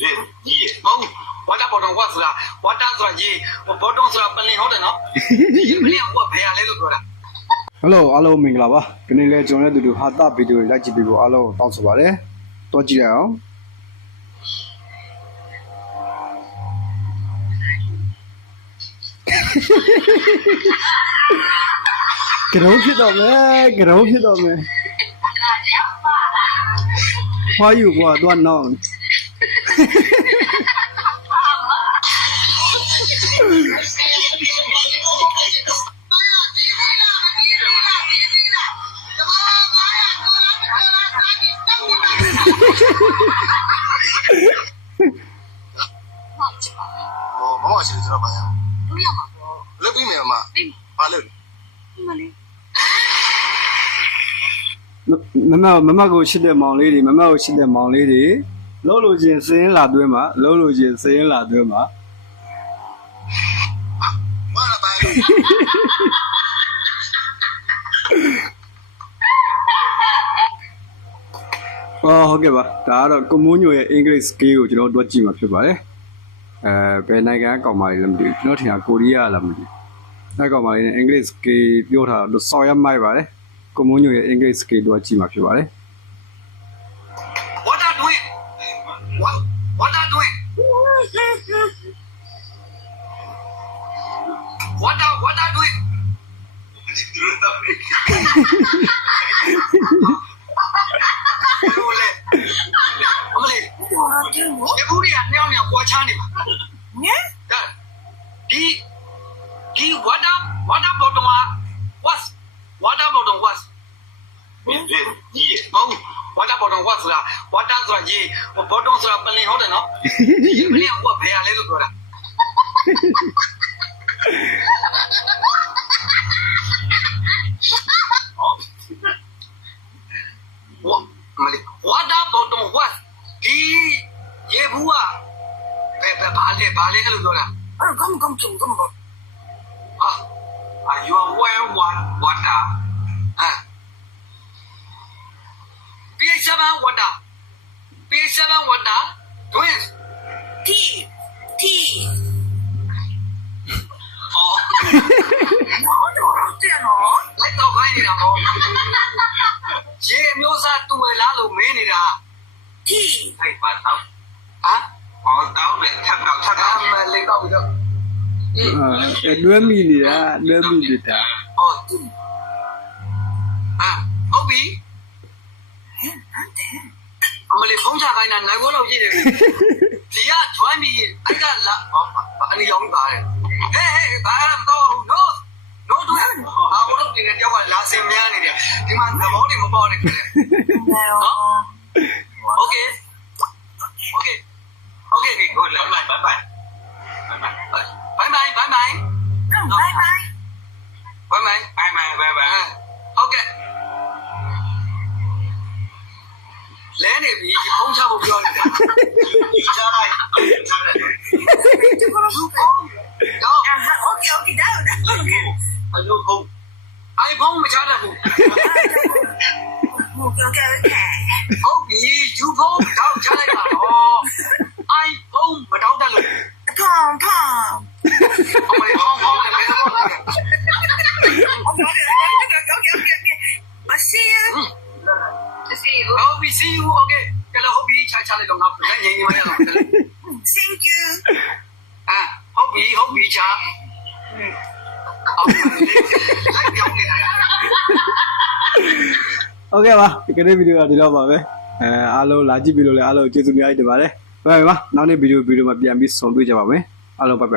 တွေ့ကြီးတယ်မဟုတ်ဝါတာပေါ်တော့ဝါဆိုတာဝါတာဆိုတာကြီးဘောတုံးဆိုတာပလင်ဟုတ်တယ်နော်ပလင်ကဘယ်ရလဲလို့ပြောတာ Hello အားလုံးမင်္ဂလာပါဒီနေ့လဲကျွန်တော်တို့ဟာတာဗီဒီယိုလိုက်ကြည့်ပြီးတော့အားလုံးတောင်းဆိုပါတယ်တော့ကြည့်ရအောင်ကရုံးဖြစ်တော့မယ်ကရုံးဖြစ်တော့မယ်ဘာอยู่กว่าตัวน้อง ဟောမောင်ရှိတယ်ကျွန်တော်ပါရအောင်လုပ်ရမှာပေါ့လုပ်ပြီးမယ်မမဘာလုပ်ဒီမလေးမမမမကိုရှိတဲ့မောင်လေးတွေမမကိုရှိတဲ့မောင်လေးတွေ လို့လို့ချင်းစင်းလာသွင်းပါလို့လို့ချင်းစင်းလာသွင်းပါမလာပါဘူးအော်ဟုတ်ကဲ့ပါဒါကတော့ကွန်မိုးညိုရဲ့ English skill ကိုကျွန်တော်တို့တွက်ကြည့်မှာဖြစ်ပါတယ်အဲဘယ်နိုင်ငံကောင်မလေးလည်းမသိဘူးကျွန်တော်ထင်တာကိုရီးယားလားမသိဘူးအဲကောင်မလေးနဲ့ English skill ပြောထားတော့ဆော်ရမိုက်ပါတယ်ကွန်မိုးညိုရဲ့ English skill တွက်ကြည့်မှာဖြစ်ပါတယ် What What are doing? What are What are doing? ဘယ်လိုလဲအ မှာဝတ်ဆိုတာ water ဆိုတာရေ bottom ဆိုတာပလင်ဟုတ်တယ်နော်ရေပလင်ကဝတ်ဘယ်ရလဲလို့ပြောတာဝါတာဘောတုံဝတ်ဒီရေဘူးကဘယ်ဘယ်ဘာလဲဘာလဲလို့ပြောတာအဲ့ကမ်ကမ်ချုံကမ်ဘောအာ you are well water အာ 7 water. Page 7 water. Twins. T. T. Oh. no, no, no. Let the wine in a moment. ရေမျိုးစားတူရလားလို့မင်းနေတာ T. ထိုက်ပါတော့ဟာဟောတော့ပဲထပ်တော့ထပ်တော့မလေးတော့ပြီးတော့အဲလွဲမိနေတာလွဲမိနေတာဟုတ်ဟုတ်ပြီ 돼, 안 돼. 아무리 봉자가 있나 나 오라오지. 니야 좋아미 아이가 라 아니 영가. 에이 바람 더 노. 노도 아 오라오지 내 저거 라세미안이래. 이만 더 머리 못 봐오네 그래. 어? 오케이. 오케이. 오케이 thì thôi là bye bye. Bye bye. Bye bye bye bye. Bye bye. Bye bye. Bye bye bye bye. Okay. လဲနေပြီဖုံးချဖို့ပြောနေတယ်ဒီကြားလိုက်ကြားလိုက်ကျွန်တော်တို့တော့โอเคโอเคဒါတော့โอเคအလုပ်ဖုံး iPhone မချတတ်ဘူးโอเคโอเคဟုတ်ပြီ you phone တော့ချလိုက်ပါတော့ iPhone မတော့တတ်လို့အကောင်ကောင် ချာချလိုက်တော့ငါပြန်ငြိမ်နေမှရတော့ Thank you. အာဟုတ်ပြီဟုတ်ပြီချာဟုတ်ပြီလိုက်ပြောင်းနေတာဟုတ်ကဲ့ပါဒီကနေ့ဗီဒီယိုကဒီတော့ပါပဲအဲအားလုံးလာကြည့်ပြီးလို့လည်းအားလုံးကျေးဇူးများကြီးတင်ပါတယ်ဘယ်မှာနောက်နေ့ဗီဒီယိုဗီဒီယိုမှာပြန်ပြီးဆုံတွေ့ကြပါမယ်အားလုံးဘိုင်ဘိုင်